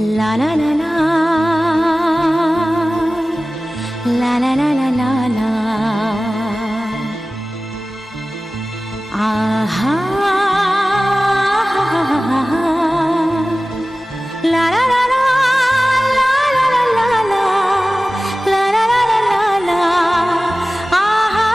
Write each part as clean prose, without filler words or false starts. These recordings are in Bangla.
La la la la, la la la la la la. Aha, la la la la, la la la la la, la la la la la la. Aha.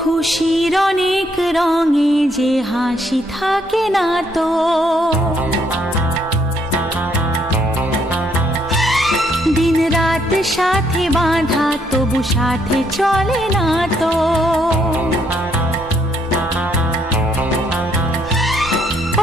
খুশির অনেক রঙে যে হাসি থাকে না তো, দিন রাত সাথে বাঁধা তবু সাথে চলে না তো।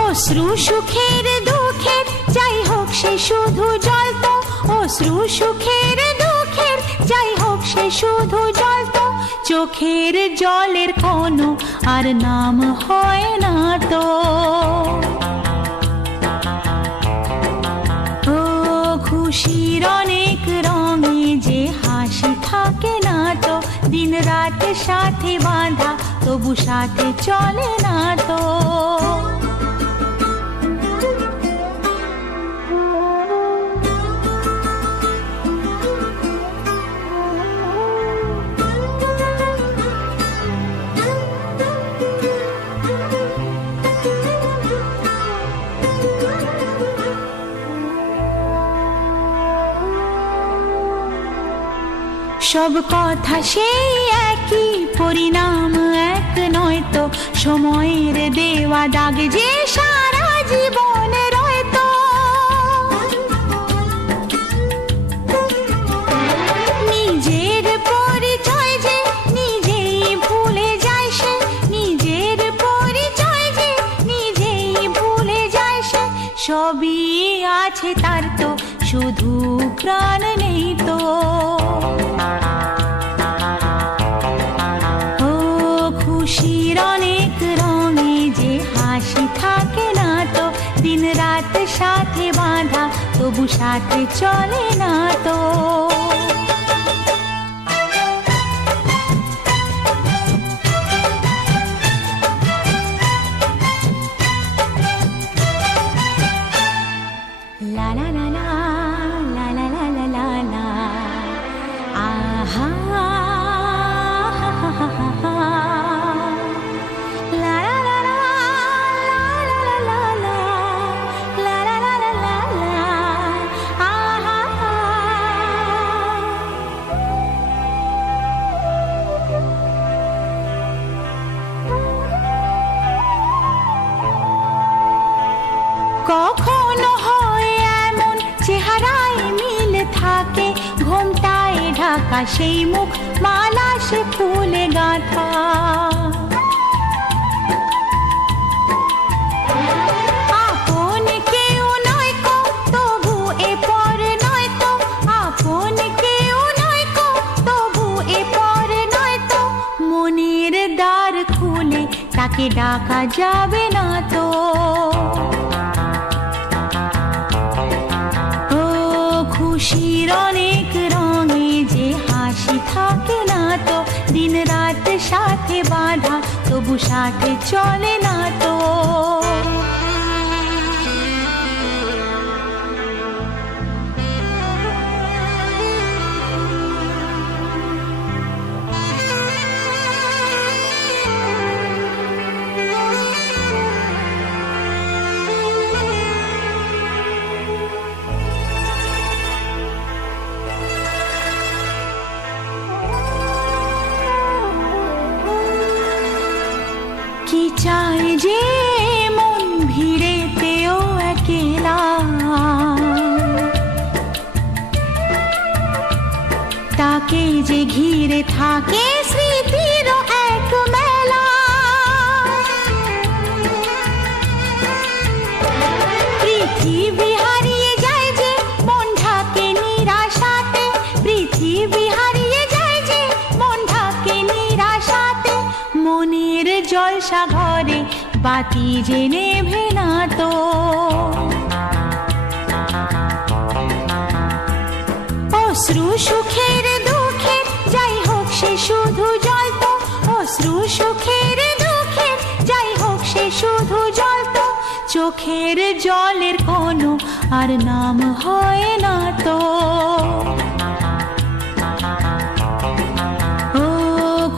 অশ্রু সুখের দুঃখের যাই হোক সে শুধু জ্বলতো, অশ্রু সুখের দুঃখের যাই হোক সে শুধু জ্বলতো। চোখের জলের কোনো আর নাম হয় না তো। ও খুশির অনেক রঙে যে হাসি থাকে না তো, দিন রাত সাথে বাঁধা তবু সাথে চলে না তো। সব কথা সেই একই, পরিণাম এক নয় তো। সময়ের দেওয়া দাগ যে সারা জীবনে রয়তো। নিজের পরিচয় যে নিজেই ভুলে যায় সে, নিজের পরিচয় যে নিজেই ভুলে যায় সে। সবই আছে তার তো, শুধু প্রাণ নেই তো। খুশির অনেক রঙে যে হাসি থাকে না তো, দিন রাত সাথে বাঁধা তবু সাথে চলে না তো। La la la la, la la la la la la. Aha. কখনো হয় এমন চেহারায় মিল থাকে, ঘোমটায় ঢাকা সেই মুখ মালা সে ফুলে গাঁথা। আপন কেউ নয় কো তবু এ পর নয় তো, আপন কেউ নয় কো তবু এ পর নয় তো। মনের দ্বার খুলে তাকে ডাকা যাবে না তো। খুশির অনেক রঙে যে হাসি থাকে না তো, দিন রাত সাথে বাঁধা তবু সাথে চলে না তো। কি চায় যে মন ভিড়েতেও একলা, তাকে যে ঘিরে থাকে স্মৃতির এক মেলা। পৃথিবী হারিয়ে যায় যে মন ঢাকে নিরাশাতে, পৃথিবী হারিয়ে যায় যে মন ঢাকে নিরাশাতে। মনের জলসা ঘরে বাতি যে নেভে না তো। অশ্রু সুখের দুঃখের যাই হোক সে শুধু জল তো, অশ্রু সুখের দুঃখের যাই হোক সে শুধু জল তো, চোখের জলের কোনো আর নাম হয় না তো। ও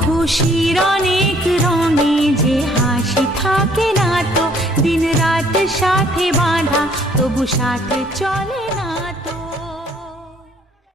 খুশির অনেক রঙে যে হাসি থাকে না তো, দিন রাত সাথে বাঁধা তবু সাথে চলে না।